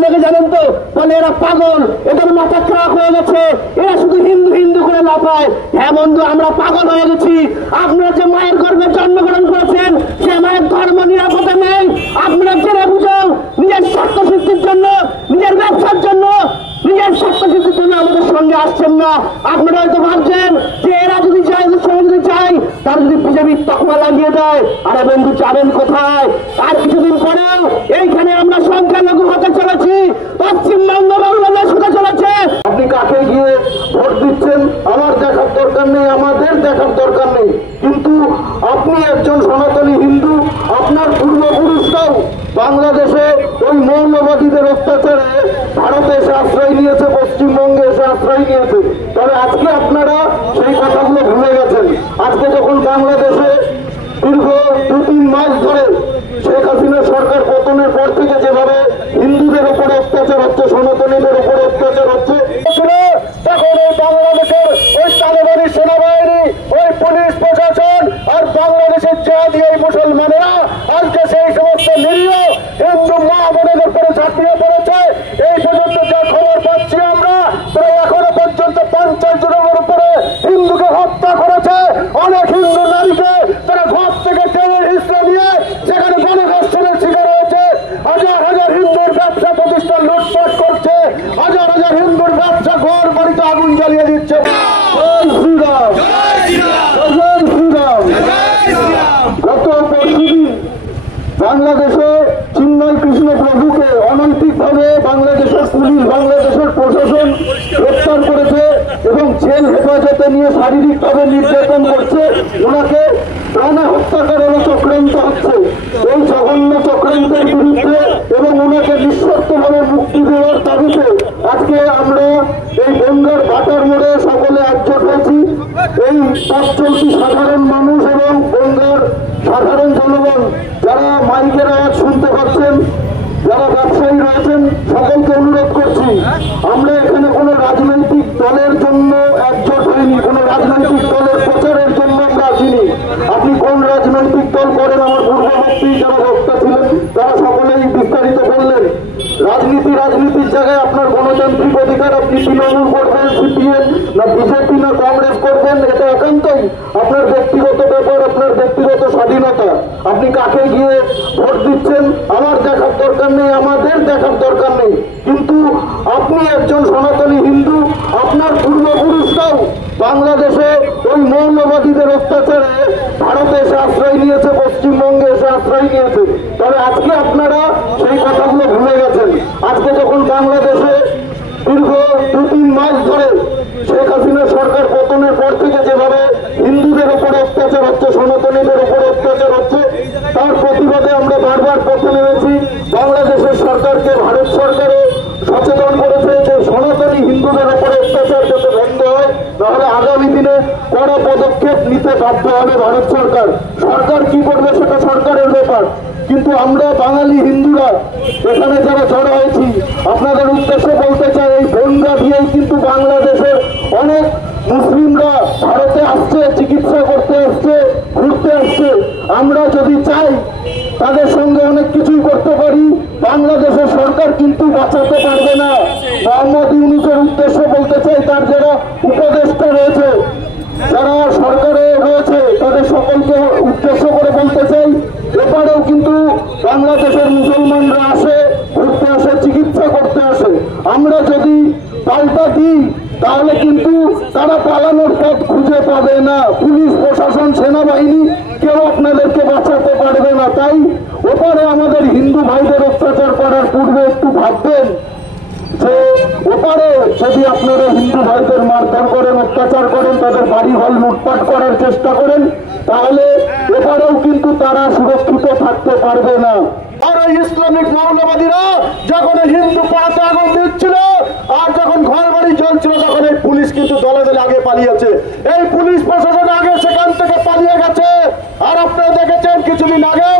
অনেকে জানেন তো, বলে এরা পাগল, এদের মাথা খারাপ হয়ে গেছে, এরা শুধু হিন্দু হিন্দু করে লাফায়। হ্যাঁ বন্ধু, আমরা পাগল হয়ে গেছি। আপনারা যে মায়ের গর্ভে জন্মগ্রহণ করেছেন, সে মায়ের ধর্ম নিরাপদে নেই। আপনারা জেনে বুঝাও, নিজের স্বার্থ সিদ্ধির জন্য, নিজের ব্যবসার জন্য, নিজের স্বার্থ সিদ্ধির জন্য আমাদের সঙ্গে আসছেন না। আপনারা হয়তো ভাবছেন যে এরা যদি যায়, যদি চাই, তারা যদি বিজেপির তকমা লাগিয়ে দেয়। আরে বন্ধু, যাবেন কোথায়? আর কিছুদিন পরেও এইখানে আমরা সংখ্যালঘু হতে চলেছি, পশ্চিমবঙ্গ বাংলাদেশ হতে চলেছে। আপনি কাকে গিয়ে ভোট দিচ্ছেন আমার দেখার দরকার নেই, আমাদের দেখার দরকার নেই। কিন্তু আপনি একজন সনাতনী হিন্দু, আপনার পূর্বপুরুষরাও বাংলাদেশে ওই মৌলবাদীদের অত্যাচারে ভারতে এসে আশ্রয় নিয়েছে, পশ্চিমবঙ্গে এসে আশ্রয় নিয়েছে। তবে আজকে আপনারা সেই কথাগুলো ভুলে গেছেন। আজকে যখন বাংলাদেশে দীর্ঘ 2-3 মাস ধরে শেখ হাসিনা সরকার পতনের পর থেকে যেভাবে হিন্দুদের উপরে অত্যাচার হচ্ছে, সনাতনীদের উপরে অত্যাচার হচ্ছে, তখন ওই বাংলাদেশের ওই তালেবানি সেনাবাহিনী, ওই পুলিশ প্রশাসন আর বাংলাদেশের জিহাদি এই মুসলমানেরা আজকে সেই সমস্ত নিরীহ হিন্দু মা বোনের উপরে ঝাঁপিয়ে পড়েছে। এই পর্যন্ত যা খবর পাচ্ছি আমরা, প্রায় এখনো পর্যন্ত 50 জনের উপরে হিন্দুকে হত্যা করেছে। অনেক হিন্দু নারীকে তারা ঘর থেকে টেনে হিসেবে নিয়ে সেখানে গণধর্ষণের শিকার হয়েছে। হাজার হাজার হিন্দুর ব্যবসা প্রতিষ্ঠান লুটপাট করছে, হাজার হাজার হিন্দুর ব্যবসা ঘর বাড়িতে আগুন জ্বালিয়ে দিচ্ছে। গত পরশুদিন বাংলাদেশে চিন্ময় কৃষ্ণ প্রভুকে অনৈতিকভাবে বাংলাদেশের পুলিশ, বাংলাদেশের প্রশাসন গ্রেপ্তার করেছে এবং জেল হেফাজতে নিয়ে শারীরিকভাবে নির্যাতন করছে। ওনাকে প্রাণে হত্যা করার চক্রান্ত হচ্ছে। এই জঘন্য চক্রান্তের বিরুদ্ধে এবং ওনাকে নিঃশর্তভাবে মুক্তি দেওয়ার দাবিতে আজকে আমরা এই বনগাঁর বাটার মোড়ে সকলে একজোট হয়েছি। এই পথ চলতি সাধারণ মানুষ এবং বনগাঁর সাধারণ জনগণ যারা মাইকের আওয়াজ শুনতে পাচ্ছেন, যারা ব্যবসায়ী রয়েছেন, সকলকে অনুরোধ করছি, আমরা এখানে কোনো রাজনৈতিক দলের জন্য একজোট হইনি, কোনো রাজনৈতিক দলের প্রচারের জন্য আমরা আসিনি। আপনি কোন রাজনৈতিক দল করেন, আমার পূর্ববর্তী যারা বক্তা ছিলেন তারা সকলেই বিস্তারিত বললেন। রাজনীতির জায়গায় আপনার গণতান্ত্রিক অধিকার, আপনি তৃণমূল করবেন, সিপিএম না বিজেপি না কংগ্রেস করবেন, এটা একান্তই আপনার ব্যক্তিগত ব্যাপার, আপনার ব্যক্তিগত স্বাধীনতা। আপনি কাকে গিয়ে ভোট দিচ্ছেন আমার দেখার দরকার নেই, আমাদের দেখার দরকার নেই। কিন্তু আপনি একজন সনাতনী হিন্দু, আপনার পূর্বপুরুষরাও বাংলাদেশে ওই মৌলবাদীদের অত্যাচারে ভারতে এসে আশ্রয় নিয়েছে, পশ্চিমবঙ্গে এসে আশ্রয় নিয়েছে। তবে আজকে আপনারা সেই কথাগুলো ভুলে গেছেন। আজকে যখন বাংলাদেশে দীর্ঘ 2-3 মাস ধরে শেখ হাসিনা সরকার পতনের পর থেকে যেভাবে হিন্দুদের উপরে অত্যাচার হচ্ছে, সনাতনীদের উপরে অত্যাচার হচ্ছে, তার প্রতিবাদে আমরা বারবার পথে নেমেছি। বাংলাদেশের সরকারকে ভারত সরকারও সচেতন করেছে যে সনাতনী হিন্দুদের উপরে অত্যাচার যাতে বন্ধ হয়, নাহলে আগামী দিনে কড়া পদক্ষেপ নিতে বাধ্য হবে ভারত সরকার। সরকার কি করবে সেটা সরকারের ব্যাপার। কিন্তু আমরা বাঙালি হিন্দুরা এখানে যারা জড়ো হয়েছি, আপনাদের উদ্দেশ্যে বলতে চাই, এই বনগাঁ দিয়েই কিন্তু বাংলাদেশের অনেক মুসলিমরা ভারতে আসছে, চিকিৎসা করতে আসছে, ঘুরতে আসছে। আমরা যদি চাই তাদের সঙ্গে অনেক কিছুই করতে পারি, বাংলাদেশের সরকার কিন্তু বাঁচাতে পারবে না। মোহাম্মদ ইউনূসের উদ্দেশ্যে বলতে চাই, তার যারা উপদেষ্টা রয়েছে, যারা সরকারে রয়েছে, তাদের সকলকে উদ্দেশ্য করে বলতে চাই, এবারেও কিন্তু বাংলাদেশের মুসলমানরা আসে, ঘুরতে আসে, চিকিৎসা করতে আসে। আমরা যদি পাল্টা দিই তাহলে কিন্তু তারা পালানোর পথ খুঁজে পাবে না। পুলিশ প্রশাসন, সেনাবাহিনী কেউ আপনাদেরকে বাঁচাতে পারবে না। তাই ওপারে আমাদের হিন্দু ভাইদের অত্যাচার করার পূর্বে একটু ভাববেন যে ওপারে যদি আপনারা হিন্দু ভাইদের মারধর করেন, অত্যাচার করেন, তাদের বাড়ি ঘর লুটপাট করার চেষ্টা করেন, তাহলে এবারেও কিন্তু তারা সুরক্ষিত থাকতে পারবে না। আর এই ইসলামিক মৌলবাদীরা যখন হিন্দু পাড়াতে আগুন দিচ্ছিল আর যখন ঘর বাড়ি জ্বলছিল, তখন এই পুলিশ কিন্তু দলে দলে আগে পালিয়েছে। এই পুলিশ প্রশাসন আগে সেখান থেকে পালিয়ে গেছে। আর আপনারা দেখেছেন কিছুদিন আগেও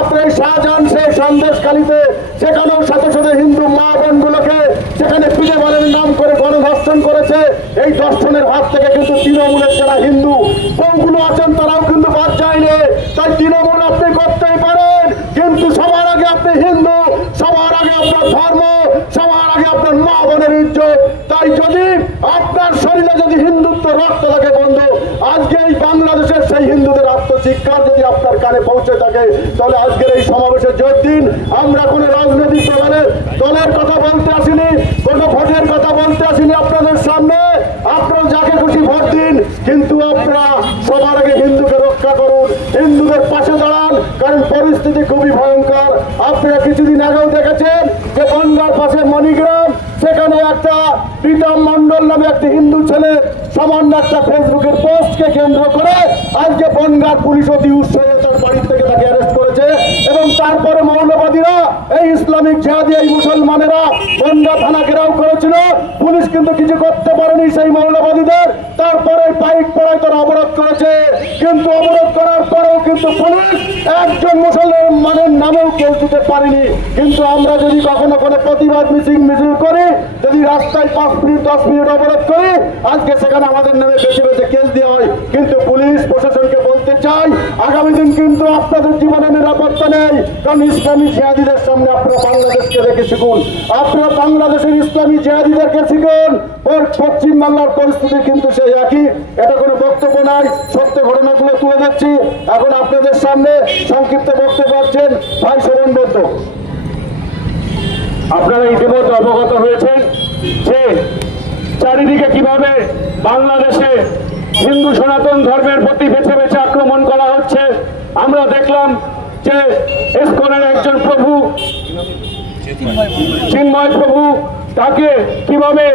আপনার শাহজাহান সেই সন্দেশখালীতে সেখানেও শত শত হিন্দু মা বোনগুলোকে সেখানে পিঠে বানানোর নাম করে গণধর্ষণ করেছে। এই ধর্ষণের হাত থেকে কিন্তু তৃণমূলের যারা হিন্দু বউগুলো আছেন তারাও কিন্তু বাদ যায়নি। তাই তৃণমূল আপনি করতেই পারেন, কিন্তু সবার আগে আপনি হিন্দু, সবার আগে আপনার ধর্ম ধর্ম, সবার আগে আপনার মা বোনের ইজ্জত। তাই যদি আপনার শরীরে যদি হিন্দুত্ব রক্ত থাকে বন্ধু, আজকে এই বাংলাদেশের সেই হিন্দুদের আত্মচিৎকার যদি আপনার কানে পৌঁছে থাকে, তাহলে আজকের এই সমাবেশের জোর দিন। আমরা কোনো রাজনৈতিক দলের কথা বলতে আসিনি, কোনো ভোটের কথা বলতে আসিনি আপনাদের সামনে। আপনারা যাকে খুশি ভোট দিন, কিন্তু আপনারা সবার আগে হিন্দুকে রক্ষা করুন, হিন্দুদের পাশে দাঁড়ান, কারণ পরিস্থিতি খুবই ভয়ঙ্কর। আপনারা কিছুদিন আগেও দেখেছেন যে বনগাঁর পাশে মণিগ্রাম, সেখানে একটা প্রীতম মন্ডল নামে একটি হিন্দু ছেলে সামান্য একটা ফেসবুকের পোস্টকে কেন্দ্র করে আজকে বনগাঁর পুলিশ অতি উৎসাহে তার বাড়ি থেকে তাকে অ্যারেস্ট করেছে। এবং তারপরে মৌলবাদীরা, এই ইসলামিক জিহাদি এই মুসলমানেরা বনগাঁ থানা ঘেরাও করেছিল, পুলিশ কিন্তু কিছু করতে পারেনি সেই মৌলবাদীদের। তারপরে বাইক পড়ায় তারা অবরোধ করেছে, কিন্তু অবরোধ করার পরেও কিন্তু পুলিশ একজন মুসলমানের নামেও কেউ দিতে পারেনি। কিন্তু আমরা যদি কখনো কোনো প্রতিবাদ মিছিল করি, যদি রাস্তায় 5 মিনিট 10 মিনিট অবরোধ করি, আজকে সেখানে আমাদের নামে বেশি বেশি কেস দেওয়া হয়। কিন্তু পুলিশ প্রশাসনকে বলতে চাই, আগামী দিন কিন্তু আপনাদের জীবনে নিরাপত্তা নেই, কারণ ইসলামী জিহাদিদের সামনে আপনারা বাংলাদেশকে দেখে শিখুন, আপনারা বাংলাদেশের ইসলামী জিহাদিদেরকে শিখুন। পশ্চিম বাংলার পরিস্থিতি কিন্তু সেই একই। এটা কোনো বক্তব্য নাই, সত্য ঘটনাগুলো তুলে যাচ্ছি। এখন আপনাদের সামনে সংক্ষিপ্ত বক্তব্য পাচ্ছেন ভাই শোভন বৈদ্য। আপনারা ইতিমধ্যে অবগত হয়েছেন যে চারিদিকে কিভাবে বাংলাদেশে হিন্দু সনাতন ধর্মের প্রতি বেছে বেছে আক্রমণ করা হচ্ছে। আমরা দেখলাম যে ইসকনের একজন প্রভু চিন্ময় প্রভু, তাকে কিভাবে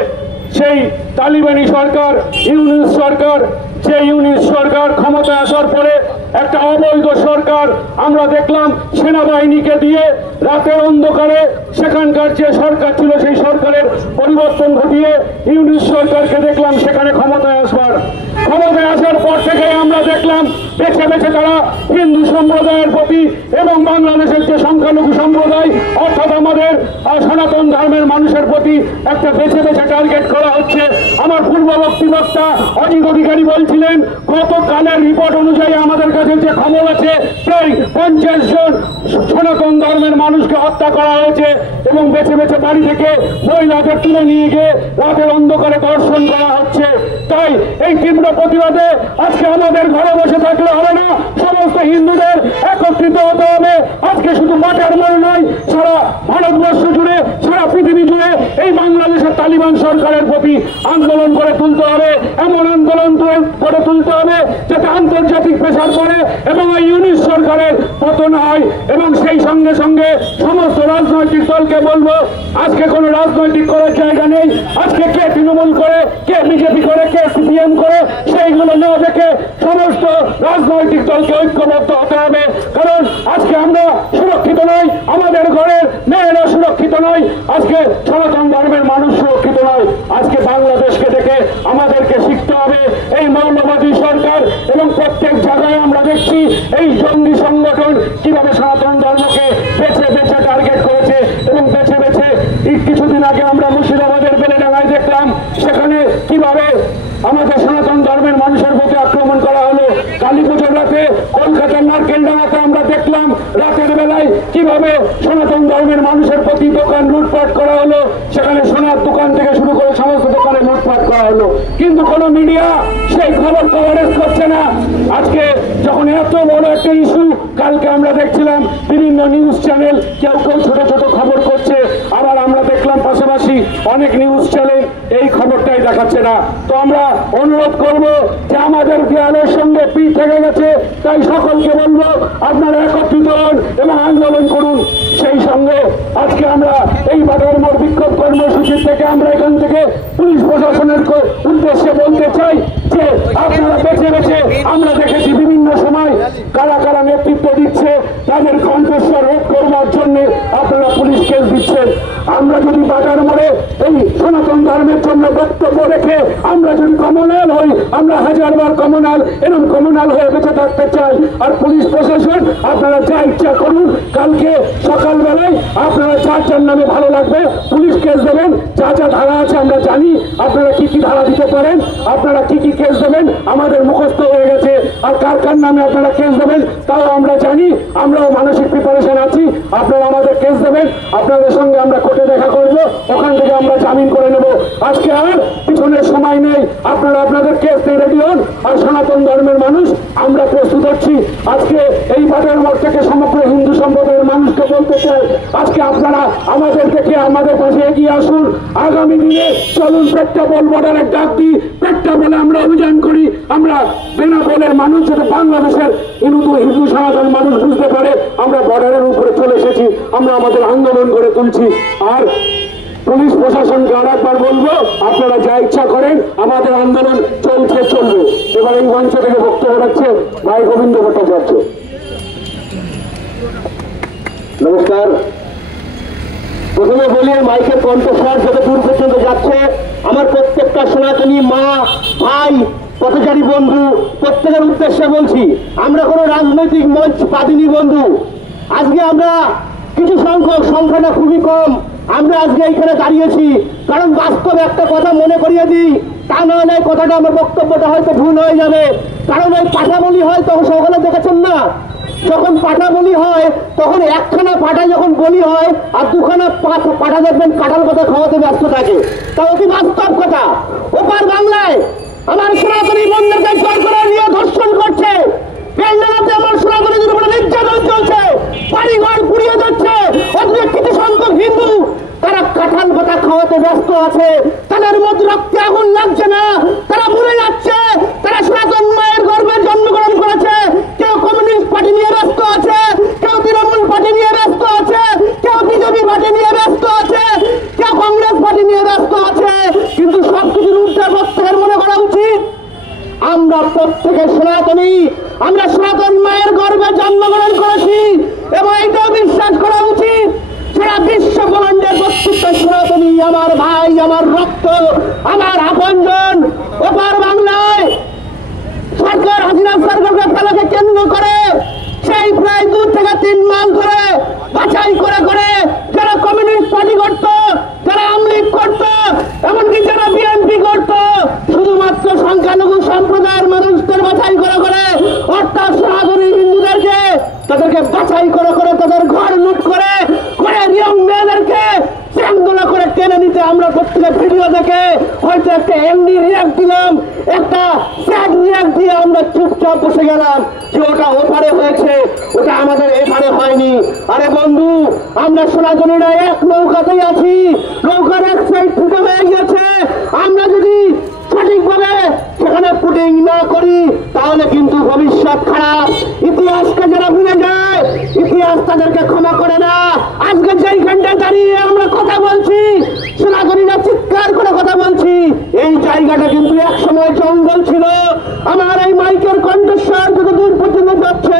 সেই তালিবানি সরকার, ইউনিস সরকার, যে ইউনিস সরকার ক্ষমতায় আসার পরে একটা অবৈধ সরকার, আমরা দেখলাম সেনাবাহিনীকে দিয়ে রাতের অন্ধকারে সেখানকার যে সরকার ছিল সেই সরকারের পরিবর্তন ঘটিয়ে ইউনিস সরকারকে দেখলাম সেখানে ক্ষমতায় আসার পর থেকে আমরা দেখলাম বেছে বেছে তারা হিন্দু সম্প্রদায়ের প্রতি এবং বাংলাদেশের যে সংখ্যালঘু সম্প্রদায় অর্থাৎ আমাদের সনাতন ধর্মের মানুষের প্রতি একটা বেছে বেছে টার্গেট করা হচ্ছে। আমার পূর্ববর্তী বক্তা অজিত অধিকারী বলছিলেন, গতকালের রিপোর্ট অনুযায়ী আমাদের কাছে যে খবর আছে প্রায় 50 জন সনাতন ধর্মের মানুষকে হত্যা করা হয়েছে এবং বেছে বেছে বাড়ি থেকে মহিলাদের তুলে নিয়ে গিয়ে রাতের অন্ধকারে ধর্ষণ করা হচ্ছে। তাই এই তীব্র প্রতিবাদে আজকে আমাদের ঘরে বসে থাকলে হবে না, সমস্ত হিন্দুদের একত্রিত হতে হবে। আজকে শুধু মাঠের মোড় নয়, সারা ভারতবর্ষ জুড়ে, সারা পৃথিবী জুড়ে এই বাংলাদেশের তালিবান সরকারের প্রতি আন্দোলন করে তুলতে হবে, এমন আন্দোলন করে তুলতে হবে যাতে আন্তর্জাতিক প্রেসার পড়ে এবং এই ইউনিস সরকারের পতন হয়। এবং সেই সঙ্গে সঙ্গে সমস্ত রাজনৈতিক দলকে বলবো, আজকে কোনো রাজনৈতিক করার জায়গা নেই। আজকে কে তৃণমূল করে, কে বিজেপি করে, কে সিপিএম করে, সেইগুলো না দেখে সমস্ত রাজনৈতিক দলকে ঐক্যবদ্ধ হতে হবে। কারণ আজকে আমরা সুরক্ষিত নই, আমাদের ঘরের মেয়েরা সুরক্ষিত নয়, আজকে সনাতন ধর্মের মানুষ সুরক্ষিত নয়। আজকে বাংলাদেশকে দেখে আমাদেরকে শিখতে হবে এই মৌলবাদী সরকার এবং প্রত্যেক জায়গায় আমরা দেখছি এই জঙ্গি সংগঠন কিভাবে সনাতন ধর্মকে বেছে বেছে টার্গেট করেছে এবং বেছে বেছে কিছুদিন আগে আমরা মুর্শিদাবাদের বেলেডাঙ্গায় দেখলাম সেখানে কিভাবে আমাদের সনাতন ধর্মের মানুষের প্রতি আক্রমণ করা হলো। কালী পুজোর রাতে কলকাতার নারকেলডাঙ্গাতে আমরা দেখলাম রাতের বেলায় কিভাবে সনাতন ধর্মের মানুষের প্রতি দোকান লুটপাট করা হলো, সেখানে সোনার দোকান থেকে শুরু করে সমস্ত দোকানে লুটপাট করা হলো। কিন্তু কোনো মিডিয়া সেই খবর কভারেজ করছে না। আজকে যখন এত বড় একটা ইস্যু, কালকে আমরা দেখছিলাম বিভিন্ন নিউজ চ্যানেল কেউ কেউ ছোট ছোট খবর করছে, আবার আমরা দেখলাম পাশাপাশি অনেক নিউজ চ্যানেল এই খবরটাই দেখাচ্ছে না। তো আমরা অনুরোধ করব যে আমাদের দেয়ালের সঙ্গে পিঠ থেকে গেছে, তাই সকলকে বলবো আপনারা একত্রিত হন এবং আন্দোলন করুন। সেই সঙ্গে আজকে আমরা এই বাজার মোড় বিক্ষোভ কর্মসূচির থেকে আমরা এখান থেকে পুলিশ প্রশাসনের উদ্দেশ্যে বলতে চাই যে আপনারা বেছে বেছে, আমরা দেখেছি বিভিন্ন সময় কারা কারা নেতৃত্ব দিচ্ছে, তাদের কণ্ঠস্বর রোধ করবার জন্য আপনারা পুলিশ কেস দিচ্ছেন। আমরা যদি বাজার মোড়ে এই সনাতন ধর্মের জন্য বক্তব্য রেখে আমরা যদি কমনাল হই, আমরা হাজারবার কমনাল, এরকম কমনাল হয়ে বেঁচে থাকতে চাই। আর পুলিশ প্রশাসন আপনারা যা ইচ্ছা করুন, কালকে সকালবেলায় আপনারা যার যার নামে ভালো লাগবে পুলিশ কেস দেবেন। যা যা ধারা আছে আমরা জানি, আপনারা কি কি ধারা দিতে পারেন, আপনারা কি কি কেস দেবেন আমাদের মুখস্থ হয়ে গেছে। আর কার কার নামে আপনারা কেস দেবেন তাও আমরা জানি, আমরাও মানসিক প্রিপারেশন আছি। আপনারা আমাদের কেস দেবেন, আপনাদের সঙ্গে আমরা কোর্টে দেখা করবো, ওখান থেকে আমরা জামিন করে নেব। আজকে আর পিছনের সময় নেই, আপনারা আপনাদের কেস নিয়ে রেডি হন। আর সনাতন ধর্মের মানুষ আমরা প্রস্তুত হচ্ছি। আজকে এই বাজার মোড় থেকে সমগ্র হিন্দু সম্প্রদায়ের মানুষকে বলতে চাই, আজকে আপনারা আমাদের দেখে আমাদের পাশে এগিয়ে আসুন। আগামী দিনে চলুন পেট্টাপোল বর্ডারের ডাক দিই, পেট্টাপোলে আমরা অভিযান করি। আমরা বেনাপোলের মানুষ যাতে বাংলাদেশের হিন্দু সনাতন মানুষ বুঝতে পারে আমরা বর্ডারের উপরে চলে এসেছি, আমরা আমাদের আন্দোলন করে তুলছি। আর পুলিশ প্রশাসনকে আর একবার বলবো, আপনারা যা ইচ্ছা করেন, আমাদের আন্দোলন চলছে, চলবে। এবার এই মঞ্চ থেকে বক্তব্য রাখছে ভাই গোবিন্দ ভট্টাচার্য। নমস্কার। প্রথমে বলি, মাইকের কণ্ঠস্বর যত দূর পর্যন্ত যাচ্ছে, আমার প্রত্যেকটা সনাতনী মা, ভাই, পথচারী বন্ধু প্রত্যেকের উদ্দেশ্যে বলছি, আমরা কোনো রাজনৈতিক মঞ্চ পাদিনী বন্ধু। আজকে আমরা কিছু সংখ্যক, সংখ্যাটা খুবই কম, আমরা আজকে এইখানে দাঁড়িয়েছি কারণ বাস্তবে একটা কথা মনে করিয়ে দিই, তা না হলে কথাটা আমার বক্তব্যটা হয়তো ভুল হয়ে যাবে। কারণ ওই পাঠা বলি হয় তখন সকলে দেখেছেন না, যখন পাঠা বলি হয় তখন একখানা পাঠা যখন বলি হয় আর দুখানা পাঠা দেখবেন কাঁঠাল কথা খাওয়াতে ব্যস্ত থাকে। তা অতি বাস্তব কথা। ওপার বাংলায় আমার সনাতনী বন্ধুকে জোর করে নিয়ে ধর্ষণ করছে, বেলডাঙাতে আমার সনাতনীদের উপরে নির্যাতন চলছে, বাড়িঘর পুড়িয়ে যাচ্ছে। অথচ কিছু সংখ্যক হিন্দু তারা কাঁঠাল পাতা খাওয়াতে ব্যস্ত আছে, তাদের মধ্যে রক্তে আগুন লাগছে না, তারা ভুলে যাচ্ছে তারা সনাতন মায়ের গর্ভে জন্মগ্রহণ করেছে। কেউ কমিউনিস্ট পার্টি নিয়ে ব্যস্ত আছে, কেউ তৃণমূল পার্টি নিয়ে ব্যস্ত আছে, কেউ বিজেপি পার্টি নিয়ে ব্যস্ত আছে, কেউ কংগ্রেস পার্টি নিয়ে ব্যস্ত আছে। কিন্তু সবকিছুর ঊর্ধ্বে প্রত্যেকের মনে করা উচিত আমরা প্রত্যেকে সনাতনী, আমরা সনাতন মায়ের গর্ভে জন্মগ্রহণ করেছি এবং এইটাও বিশ্বাস করা উচিত সারা বিশ্ব ব্রহ্মাণ্ডের প্রত্যেকটা সনাতনী আমার ভাই, আমার রক্ত, আমার আপনজন। ওপার বাংলায় সরকার হাসিনা সরকারকে ফেলাকে কেন্দ্র করে সেই প্রায় 2 থেকে 3 মাস ধরে বাছাই করে করে যারা কমিউনিস্ট পার্টি করত, যারা আওয়ামী লীগ করত, এমনকি যারা বিএনপি করত, শুধুমাত্র সংখ্যালঘু সম্প্রদায়ের মানুষদের বাছাই করে করে, অর্থাৎ সনাতনী হিন্দুদেরকে তাদেরকে বাছাই করে করে তাদের ঘর লুট করে করে নিয়ম মেয়েদেরকে চাঙ্গলা করে টেনে নিতে আমরা প্রত্যেকের ভিডিও দেখে হয়তো একটা এমডি রিয়াক্ট দিলাম, একটা স্যাড রিয়াক্ট দিয়ে আমরা চুপচাপ বসে গেলাম যে ওটা ওপারে হয়েছে, ওটা আমাদের এখানে হয়নি। আরে বন্ধু, আমরা সনাতনীরা এক নৌকাতেই আছি, নৌকার এক সাইড ফুটে হয়ে গেছে। আমরা যদি সঠিকভাবে সেখানে পুটিং না করি তাহলে কিন্তু ভবিষ্যৎ খারাপ। ইতিহাসকে যারা ভুলে যায়, ইতিহাস তাদেরকে ক্ষমা করে না। আজকে যেইখানটায় দাঁড়িয়ে আমরা কথা বলছি, সনাতনীরা চিৎকার করে কথা বলছি, এই জায়গাটা কিন্তু এক সময় জঙ্গল ছিল। আমার এই মাইকের কণ্ঠস্বর যত দূর পর্যন্ত যাচ্ছে,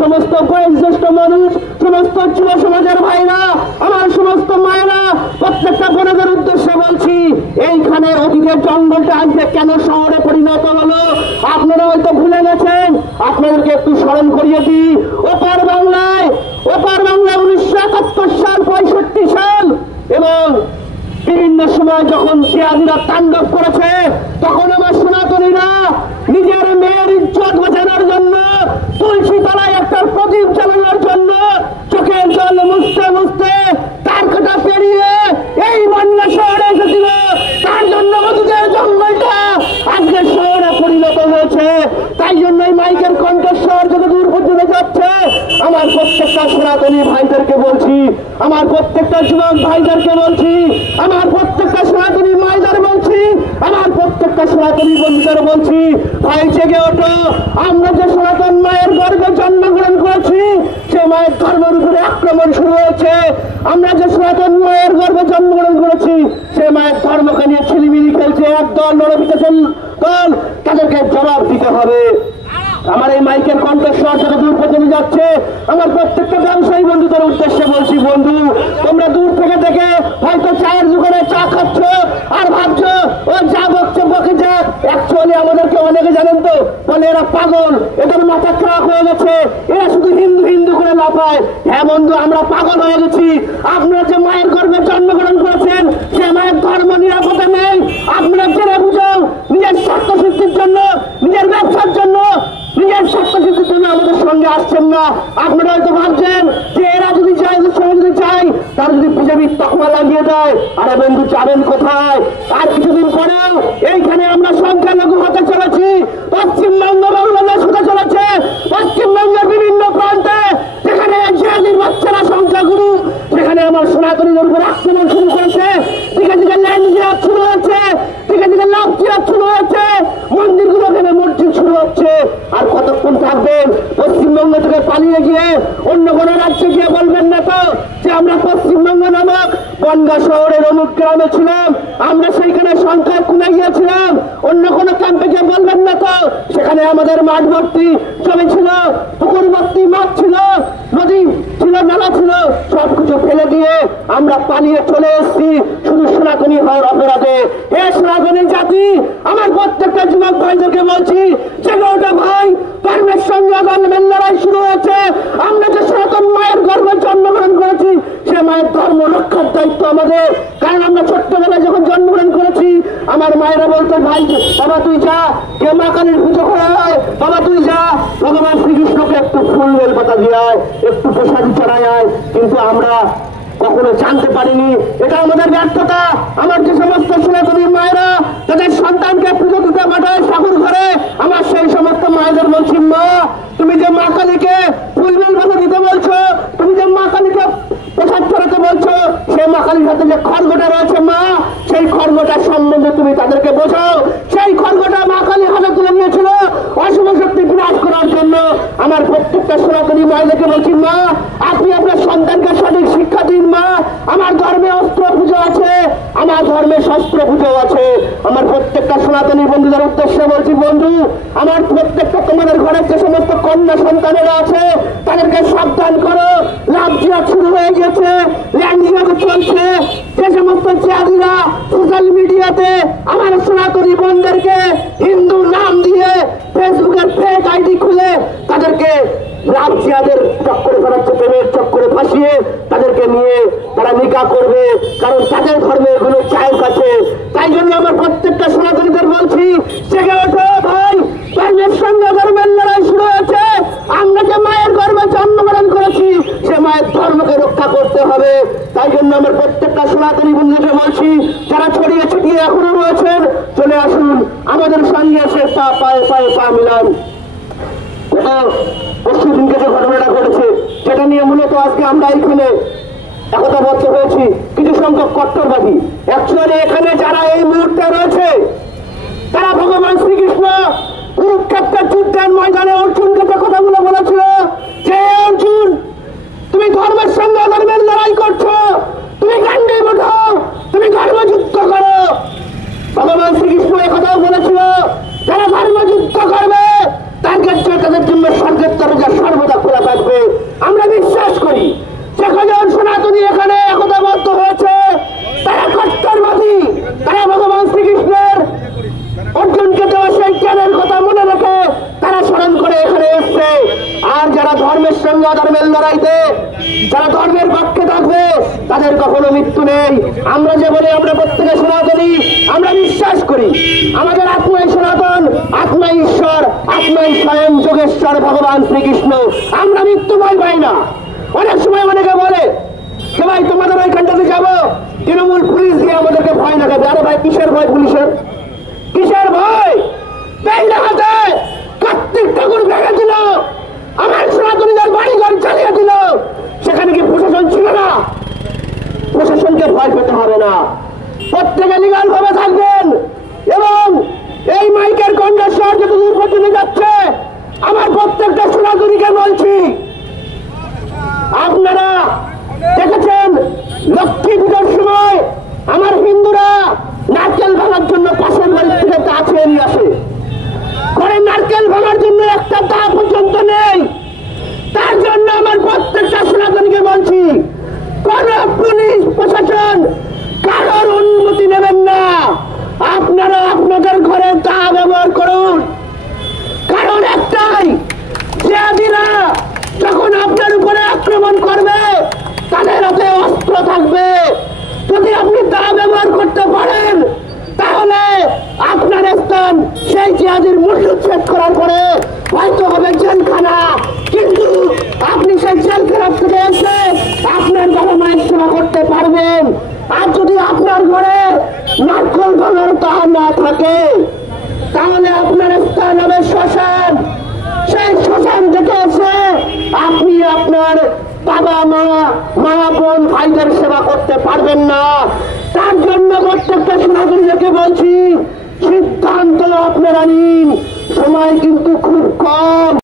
সমস্ত বয়োজ্যেষ্ঠ মানুষ, সমস্ত যুব সমাজের ভাইরা, আমার সমস্ত মায়েরা, প্রত্যেকটা বোনদের উদ্দেশ্যে বলছি, এইখানে অতীতের জঙ্গলটা আজকে কেন শহরে পরিণত হলো আপনারা হয়তো ভুলে গেছেন। আপনাদেরকে একটু স্মরণ করিয়ে দিই, ওপার বাংলায় 1971 সাল, 65 সাল এবং বিভিন্ন সময় যখন জিয়াদিরা তাণ্ডব করেছে, তখন আমার সনাতনীরা নিজের মেয়ের ইজ্জত বাঁচানোর জন্য, তুলসী তলায় একটা প্রদীপ জ্বালানোর জন্য চোখের জল মুছতে মুছতে তার কাটা পেরিয়ে এই বাংলা শহরে এসেছিল। তার জন্য অতীতের জঙ্গলটা আজকে শহরে পরিণত হয়েছে। তাই জন্যই মাইকের কণ্ঠস্বর যত দূর পর্যন্ত যাচ্ছে, আমার প্রত্যেকটা সনাতনী ভাইদেরকে বলছি, আমার প্রত্যেকটা যুবক ভাইদেরকে বলছি, আমার প্রত্যেকটা সনাতনী মায়েদের বলছি, আমার প্রত্যেকটা সনাতনী বন্ধুদের বলছি, ভাই জেগে ওঠো। আমরা যে সনাতন মায়ের গর্ভে জন্মগ্রহণ করেছি, সে মায়ের ধর্মের উপরে আক্রমণ শুরু হয়েছে। আমরা যে সনাতন মায়ের গর্ভে জন্মগ্রহণ করেছি, সে মায়ের ধর্মকে নিয়ে ছিলিমিলি খেলছে একদল নরপিতেছেন দল, তাদেরকে জবাব দিতে হবে। আমার এই মাইকের কণ্ঠস্বর যত দূর পর্যন্ত যাচ্ছে, আমার প্রত্যেকটা ব্যবসায়ী বন্ধুদের উদ্দেশ্যে বলছি, বন্ধু তোমরা দূর থেকে দেখে হয়তো চায়ের দোকানে চা পাগল, এদের মাথা খারাপ হয়ে গেছে, এরা শুধু হিন্দু হিন্দু করে লাফায়। হ্যাঁ বন্ধু, আমরা পাগল হয়ে গেছি। আপনারা যে মায়ের গর্ভে জন্মগ্রহণ করেছেন, সে মায়ের ধর্ম নিরাপদে নেই। আপনারা জেনে বুঝাও, নিজের স্বার্থ সিদ্ধির জন্য, নিজের ব্যবসার জন্য, নিজের স্বার্থ সিদ্ধির জন্য আমাদের সঙ্গে আসছেন না। আপনারা হয়তো ভাবছেন যে এরা যদি যায়, যদি চাই, তারা যদি বিজেপির তকমা লাগিয়ে দেয়। আরে বন্ধু, যাবেন কোথায়? আর কিছুদিন পরেও এইখানে আমরা সংখ্যালঘু হতে চলেছি। পশ্চিমবঙ্গ, বাংলাদেশ হতে চলেছে। পশ্চিমবঙ্গের বিভিন্ন প্রান্তে যেখানে জিহাদির বাচ্চারা সংখ্যাগুরু, সেখানে আমার সনাতনীদের উপর আক্রমণ শুরু করেছে। দিকে দিকে ল্যান্ড জিহাদ শুরু হয়েছে, দিকে দিকে লাভ জিহাদ শুরু হয়েছে, মন্দিরগুলো ভেবে মসজিদ শুরু হচ্ছে। আর কতক্ষণ থাকবেন? পশ্চিমবঙ্গ থেকে পালিয়ে গিয়ে অন্য কোনো রাজ্যে গিয়ে বলবেন না তো যে আমরা পশ্চিমবঙ্গ নামক বনগাঁ শহরের অমুক গ্রামে ছিলাম, আমরা সেইখানে সংখ্যায় কমে গিয়েছিলাম। অন্য কোনো ক্যাম্পে গিয়ে বলবেন না তো সেখানে আমাদের মাঠ ভর্তি জমি ছিল, পুকুর ভর্তি মাছ ছিল, নদী ছিল, নালা ছিল, সবকিছু ফেলে দিয়ে আমরা পালিয়ে চলে এসেছি শুধু সনাতনী হওয়ার অপরাধে। হে সনাতনী জাতি, আমার প্রত্যেকটা যুবক ভাইদেরকে বলছি, জেগে ভাই, ধর্মের সঙ্গে ধর্মের লড়াই শুরু হয়েছে। আমরা যে সনাতন মায়ের গর্ভে জন্মগ্রহণ করেছি, সে মায়ের ধর্ম রক্ষার দায়িত্ব আমাদের। কারণ আমরা ছোট্টবেলায় যখন জন্মগ্রহণ করেছি, আমার মায়েরা বলতো, ভাই বাবা তুই যা, কে মা কালীর পুজো করা হয়, বাবা তুই যা, ভগবান শ্রীকৃষ্ণকে একটু ফুল বেল পাতা দিয়ে আয়, একটু প্রসাদী চড়ায় আয়। কিন্তু আমরা কখনো জানতে পারিনি, এটা আমাদের ব্যর্থতা। আমার যে সমস্ত সনাতনী মায়েরা তাদের সন্তানকে পুজো দিতে পাঠায় ঠাকুর ঘরে, আমার সেই সমস্ত মায়েদের বলছি, মা তুমি যে মা কালীকে ফুল বেল পাতা দিতে বলছো, তুমি যে মা কালীকে প্রসাদ চড়াতে বলছো, সেই মা কালীর হাতে যে খড়গোটা রয়েছে মা, সেই খড়গোটার সম্বন্ধে তুমি তাদেরকে বোঝাও। সেই খড়গোটা মা কালী হাতে তুলে নিয়েছিল অশুভ শক্তি বিনাশ করার জন্য। আমার প্রত্যেকটা সনাতনী মায়েদেরকে বলছি, মা আপনি আপনার সন্তানকে সঠিক শিক্ষা দিন। মা, আমার ধর্মে অস্ত্র পুজো আছে, আমার ধর্মে শস্ত্র পুজো আছে। আমার প্রত্যেকটা সনাতনী বন্ধুদের উদ্দেশ্যে বলছি, বন্ধু আমার প্রত্যেকটা তোমাদের ঘরের যে সমস্ত কন্যা সন্তানেরা আছে তাদেরকে সাবধান করো। লাভ জিহাদ শুরু হয়ে গেছে, ল্যান্ড জিহাদ চলছে। যে সমস্ত জিহাদিরা সোশ্যাল মিডিয়াতে আমার সনাতনী বোনদেরকে হিন্দু নাম দিয়ে ফেসবুকের ফেক আইডি খুলে তাদেরকে লাভ জিহাদের চক্করে ফেরাচ্ছে, প্রেমের চক্করে ফাঁসিয়ে তাদেরকে নিয়ে তারা নিকা করবে, কারণ তাদের ধর্মে এগুলো চায়ের কাছে। তাই জন্য আমার প্রত্যেকটা সনাতনীদের বলছি, জেগে ওঠো ভাই, ধর্মের সঙ্গে ধর্মের লড়াই শুরু হয়েছে। আমরা যে মায়ের গর্ভে জন্মগ্রহণ করেছি, সে মায়ের ধর্মকে রক্ষা করতে হবে। তাই জন্য আমার প্রত্যেকটা সনাতনী বন্ধুকে বলছি, যারা ছড়িয়ে ছিটিয়ে এখনো রয়েছেন, চলে আসুন আমাদের সঙ্গে এসে পায়ে পায়ে পা মিলান। পরশু দিনকে যে ঘটনাটা ঘটেছে, সেটা নিয়ে মূলত আজকে আমরা এইখানে একতাবদ্ধ হয়েছি কিছু সংখ্যক কট্টরবাদী। অ্যাকচুয়ালি এখানে যারা এই মুহূর্তে রয়েছে, তারা ভগবান শ্রীকৃষ্ণ কুরুক্ষেত্রের যুদ্ধের ময়দানে অর্জুনকে যে কথাগুলো বলেছিল যে অর্জুন তুমি ধর্মের সঙ্গে ধর্মের লড়াই করছো, তুমি গান্ডি ওঠাও, তুমি ধর্মযুদ্ধ করো। ভগবান শ্রীকৃষ্ণ একথাও বলেছিল, যারা ধর্মযুদ্ধ করবে তাদের জন্য স্বর্গের দরজা সর্বদা খোলা থাকবে। আমরা বিশ্বাস করি যে কজন সনাতনী এখানে একতাবদ্ধ হয়েছে তারা কট্টরবাদী, তারা ভগবান শ্রীকৃষ্ণের অর্জুনকে দেওয়া সেই জ্ঞানের কথা মনে রেখে তারা স্মরণ করে এখানে এসছে। আর যারা ধর্মের সঙ্গে ধর্মের লড়াইতে, যারা ধর্মের পক্ষে থাকবে, তাদের কখনো মৃত্যু নেই। আমরা যে বলি আমরা প্রত্যেকে সনাতনী, আমরা বিশ্বাস করি আমাদের আত্মাই সনাতন, আত্মাই ঈশ্বর, আত্মাই স্বয়ং যোগেশ্বর ভগবান শ্রীকৃষ্ণ। আমরা মৃত্যু ভয় পাই না। অনেক সময় অনেকে বলে যে ভাই তোমাদের ওইখানটাতে যাবো, তৃণমূল পুলিশ দিয়ে আমাদেরকে ভয় দেখাবে। আরে ভাই কিসের ভয় পুলিশের? কিসের ভয়? হাতে কার্তিক ঠাকুর ভেঙে দিল, আমার সনাতনীদের বাড়িঘর চালিয়ে দিল, সেখানে কি প্রশাসন ছিল না? প্রশাসনকে ভয় পেতে হবে না, প্রত্যেকে লিগাল ভাবে থাকবেন। এবং এই মাইকের কণ্ঠস্বর যতদূর পর্যন্ত যাচ্ছে, আমার প্রত্যেকটা সনাতনীকে বলছি, আপনারা দেখেছেন লক্ষ্মী পুজোর সময় আমার হিন্দুরা নারকেল ভাঙার জন্য পাশের বাড়ি থেকে তা ছেড়ে নিয়ে আসে। ঘরে নারকেল ভাঙার জন্য একটা তা পর্যন্ত নেই। তার জন্য আমার প্রত্যেকটা সনাতনীকে বলছি, কোন পুলিশ প্রশাসন কারোর অনুমতি নেবেন না। আপনারা আপনাদের ঘরে তা ব্যবহার করুন, কারণ একটা চান সেই জিহাদির মূল্য উচ্ছেদ করার পরে হয়তো হবে জেলখানা, কিন্তু আপনি সেই জেলখানা থেকে এসে আপনার বাবা মায়ের সেবা করতে পারবেন। আর যদি আপনার ঘরে নারকল গলার তাহার না থাকে, তাহলে আপনার স্থান হবে শ্মশান। সেই শ্মশান থেকে এসে আপনি আপনার বাবা মা বোন ভাইদের সেবা করতে পারবেন না। তার জন্য প্রত্যেকটা সনাতনীকে বলছি, সিদ্ধান্ত আপনারা নিন, সময় কিন্তু খুব কম।